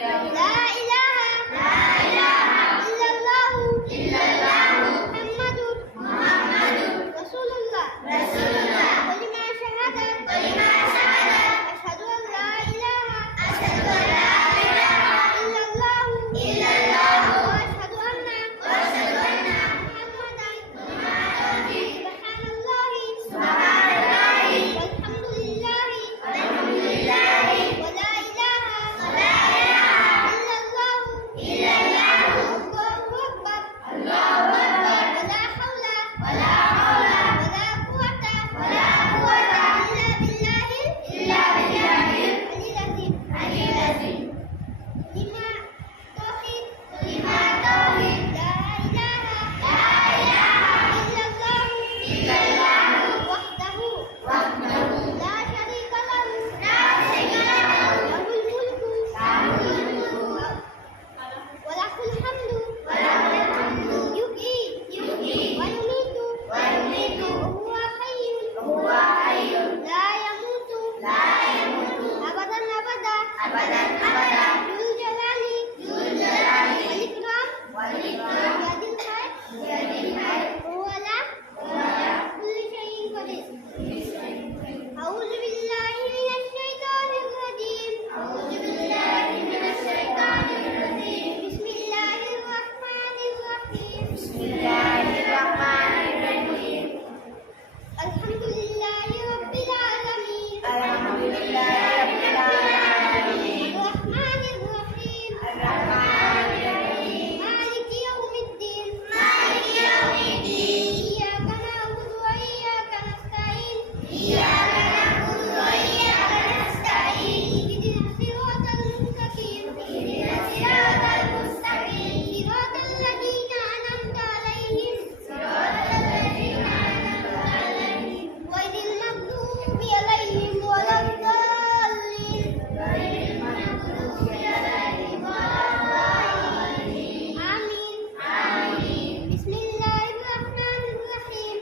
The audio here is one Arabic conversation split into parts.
لا إله إلا الله محمد رسول الله ولما شهد أشهد أن لا إله إلا الله وأشهد أن محمدا سبحان الله والحمد لله ولا إله إلا الله الله أكبر ولا حول ولا قوة إلا بالله العلي العظيم لما توحيد لا إله إلا الله وحده لا شريك له له الملك وله الحمد يحيي ويميت وهو حي لا يموت أبدا ذو الجلال والإكرام بيد الخير وهو على كل شيء قدير أعوذ بالله من الشيطان الرجيم بسم الله الرحمن الرحيم الحمد لله رب العالمين الرحمن الرحيم مالك يوم الدين إياك نعبد وإياك نستعين اهدنا الصراط المستقيم صراط الذين أنعمت عليهم غير المغضوب عليهم ولا الضالين آمين بسم الله الرحمن الرحيم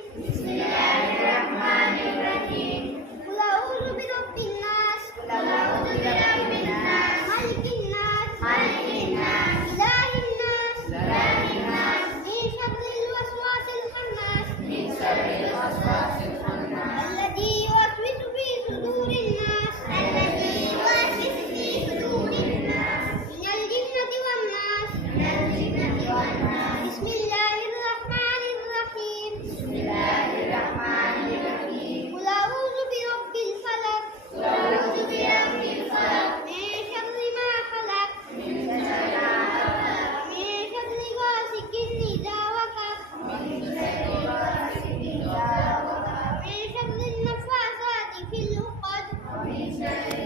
قل أعوذ برب الناس ملك الناس إله الناس من شر الوسواس الخناس الذي يوسوس في صدور الناس من الجنة والناس بسم الله الرحمن الرحيم قل أعوذ برب الفلق من شر ما خلق ومن شر غاسق إذا وقب ومن شر النفاثات في العقد ومن شر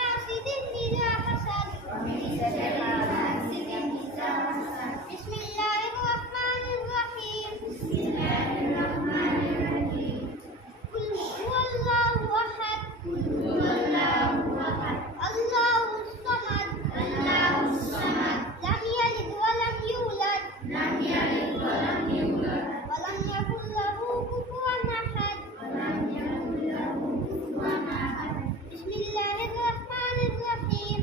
حاسد إذا حسد بسم الله الرحمن الرحيم قل هو الله أحد الله الصمد لم يلد ولم يولد ولم يكن له كفوا أحد بسم الله الرحمن الرحيم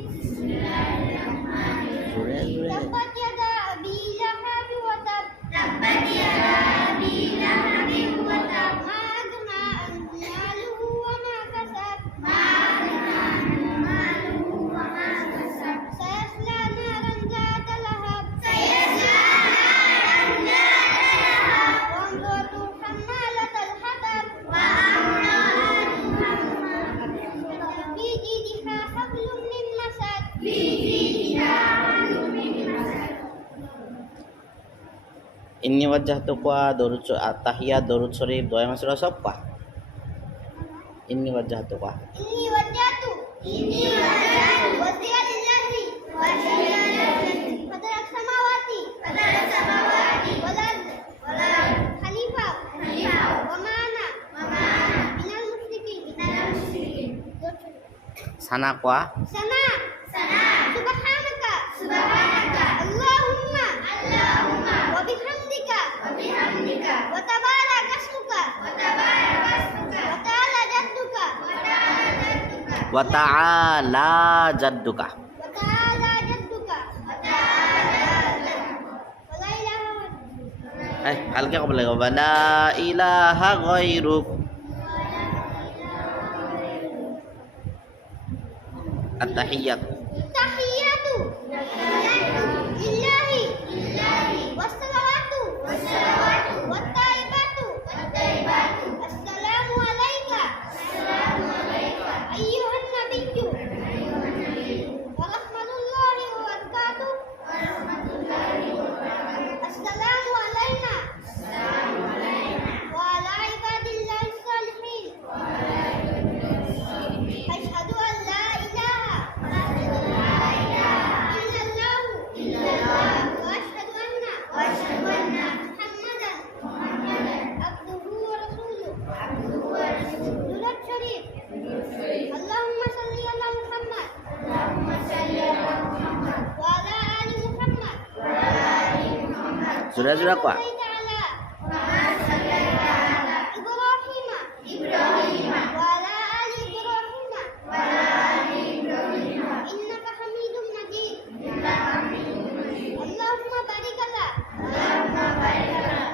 تبت يدا أبي لهب وتب ما أغنى عنه ماله وما كسب سيصلى نارا ذات لهب وامرأته حمالة الحطب في جيدها حبل من مسد Inni wajjahtu kwa at-tahiyat durud sharif doa masuk sapa? Inni wajjahtu kwa. إني وجهت وجهي للذي فطر السماوات والأرض حنيفا وما أنا من المشركين Sana kwa. سنا سبحانك اللهم وبحمدك وتبارك اسمك وتعالى جدك Wa ta'ala jadduka. وتعالى جدك ولا إله غيرك Halki ako pala. Wa la ilaha ghairuk. At-tahiyyat. التحيات لله والصلوات والطيبات السلام عليك أيها النبي ورحمة الله وبركاته السلام علينا وعلى عباد الله الصالحين أشهد أن لا إله إلا الله وأشهد أن محمدا عبده ورسوله دولة شريف اللهم صل على محمد وعلى آل محمد Sudah kuat. صليت على إبراهيم وعلى آل إبراهيم إنك حميد مجيد اللهم بارك على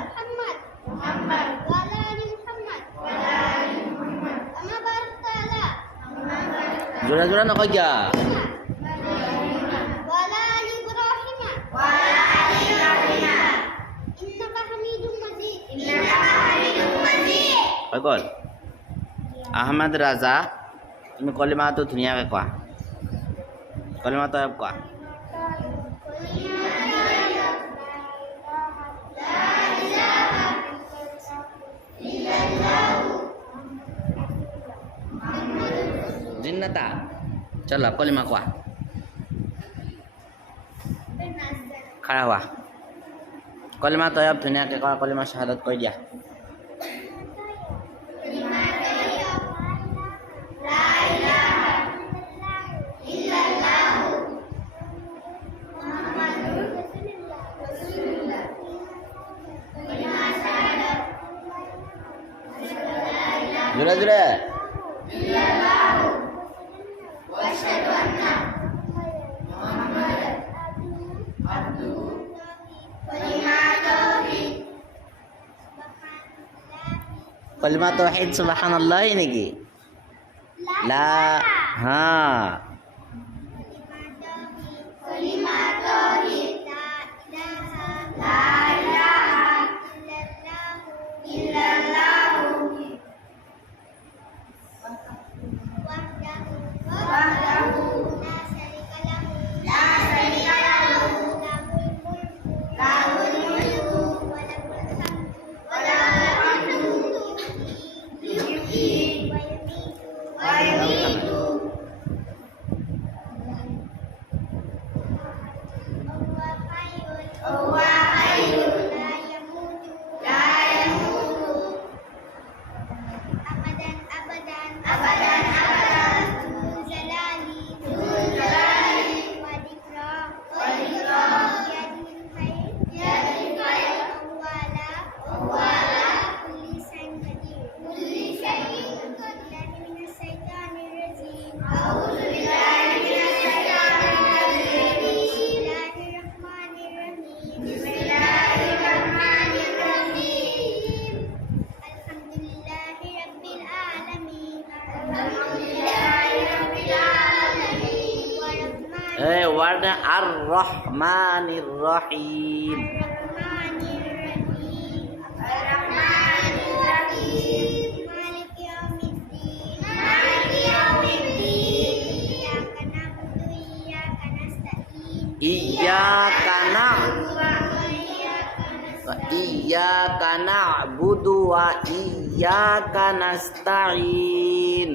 محمد وعلى آل محمد كما باركت على Sudah nak kerja. وعلى آل إبراهيم إنك حميد مجيد Bagol. Ahmad Raza, তুমি কলিমাটো ধুনীয়াকৈ কোৱা। কলিমাটো কোৱা। Jinnata. চলো কলিমা কোৱা। খাৰা হোৱা। কলিমা তয়ব ধুনীয়াকৈ কোৱা। কলিমা শাহাদাত কৈ দিয়া। জোরে কলিমা তাওহীদ সুবহানাল্লাহ নেকি? লা হ্যাঁ warna Ar-Rahmanir Rahim. Iyyaka na'budu wa iyyaka nasta'in.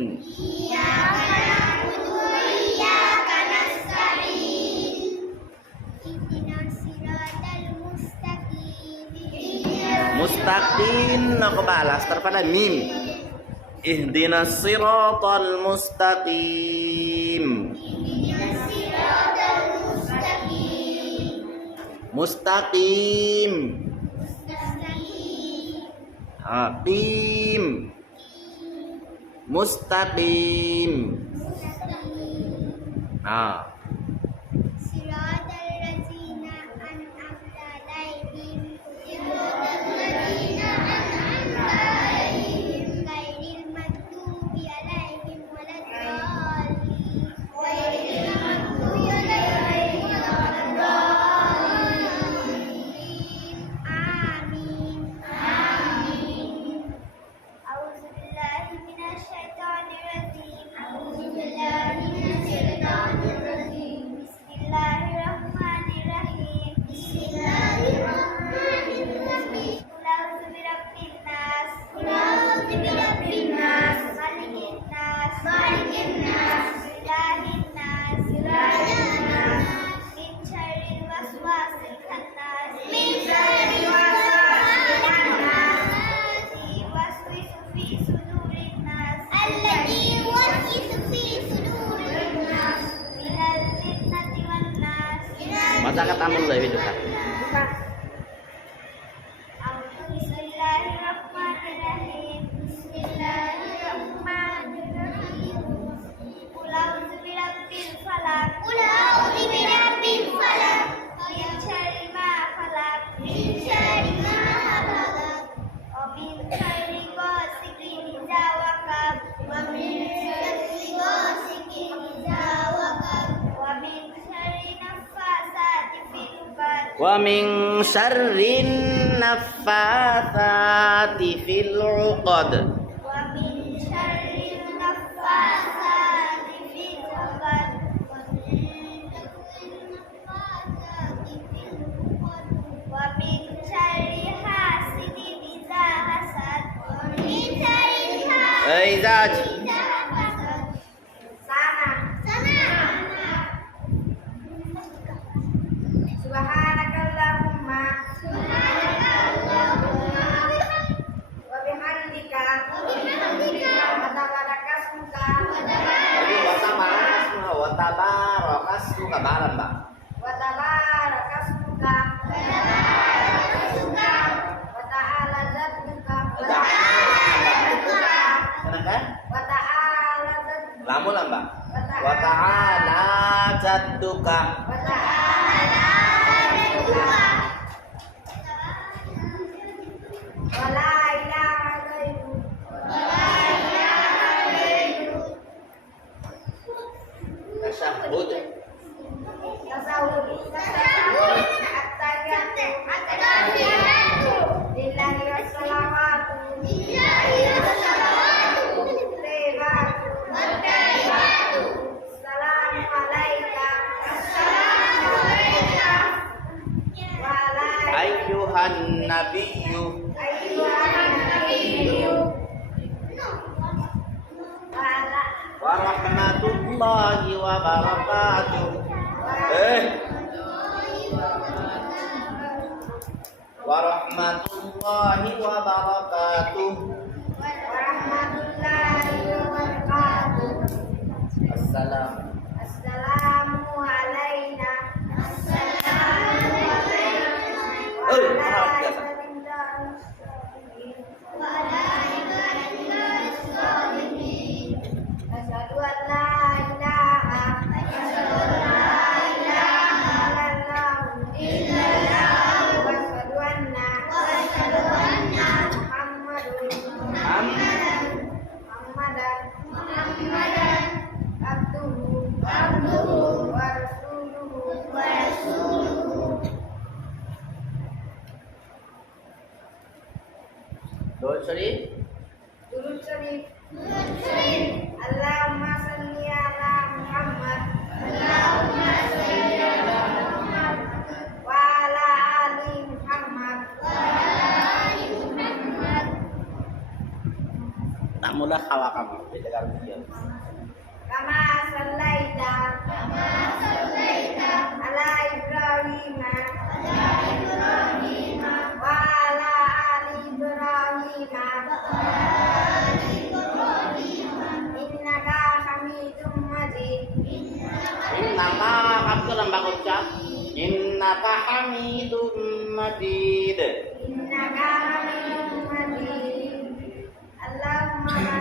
Mustaqim ako balas terpada mim. Ihdinas siratal mustaqim. Mustaqim. Hakim. Mustaqim. Ah. Siratal ladzina an'amta 'alaihim ghairil maghdubi 'alaihim waladdallin. Amin. A'udzu billahi minasy syaithanir rajim. Bismillahirrahmanirrahim. Qul a'udzu birabbin nas. Malikin nas. Ilahin nas. Min syarril waswasil khannas. Yuwaswisu fi sudurin nas. Minal jinnati wan nas. Mata katamul lah itu kan. Bismillahirrahmanirrahim. Qul a'udzu birabbil falaq. Min syarri ma khalaq. Wa min syarri ghasiqin idza waqab. Wa min syarri naffasati fil 'uqad. Wa min syarrin naffatsati fil 'uqad. Wa min syarri naffasati fil 'uqad. Wa min syarri hasidin idza hasad. Aizaj. Subhanakallahumma wa bihamdika wa tabarakasmuka Jadi wa tabarakasmuka balan, Mbak. wa tabarakasmuka wa ta'ala dzatuka Kenapa? wa ta'ala dzatuka Lamun lah, Mbak. Wa ta'ala jadduka. wa ta'ala dzatuka wa la ilaha ghairu Tasyahud. tasawuf at-tahiyyatu lillahi wassalawatu Assalamu alayka wa ala Ayyuhan nabiyyu ayyuhan nabiyyu wa ala wa rahmatullahi wa barakatuh. Wa rahmatullahi wa barakatuh. warahmatullahi wabarakatuh. Assalamu alayna wa ala asyhadu an la ilaha illallah wa asyhadu anna Muhammadan abduhu wa rasuluhu. Doa Syarif. Durud Syarif. Allahumma salli ala Muhammad wa ala ali Muhammad. Tak mula khawakam di dengar dia. Kama sallaita ala Ibrahim wa ala ali Ibrahim innaka Hamidum Majid. Innaka hamdun lambak ucap. Innaka hamidum majid. Innaka Hamidum Majid. Allahumma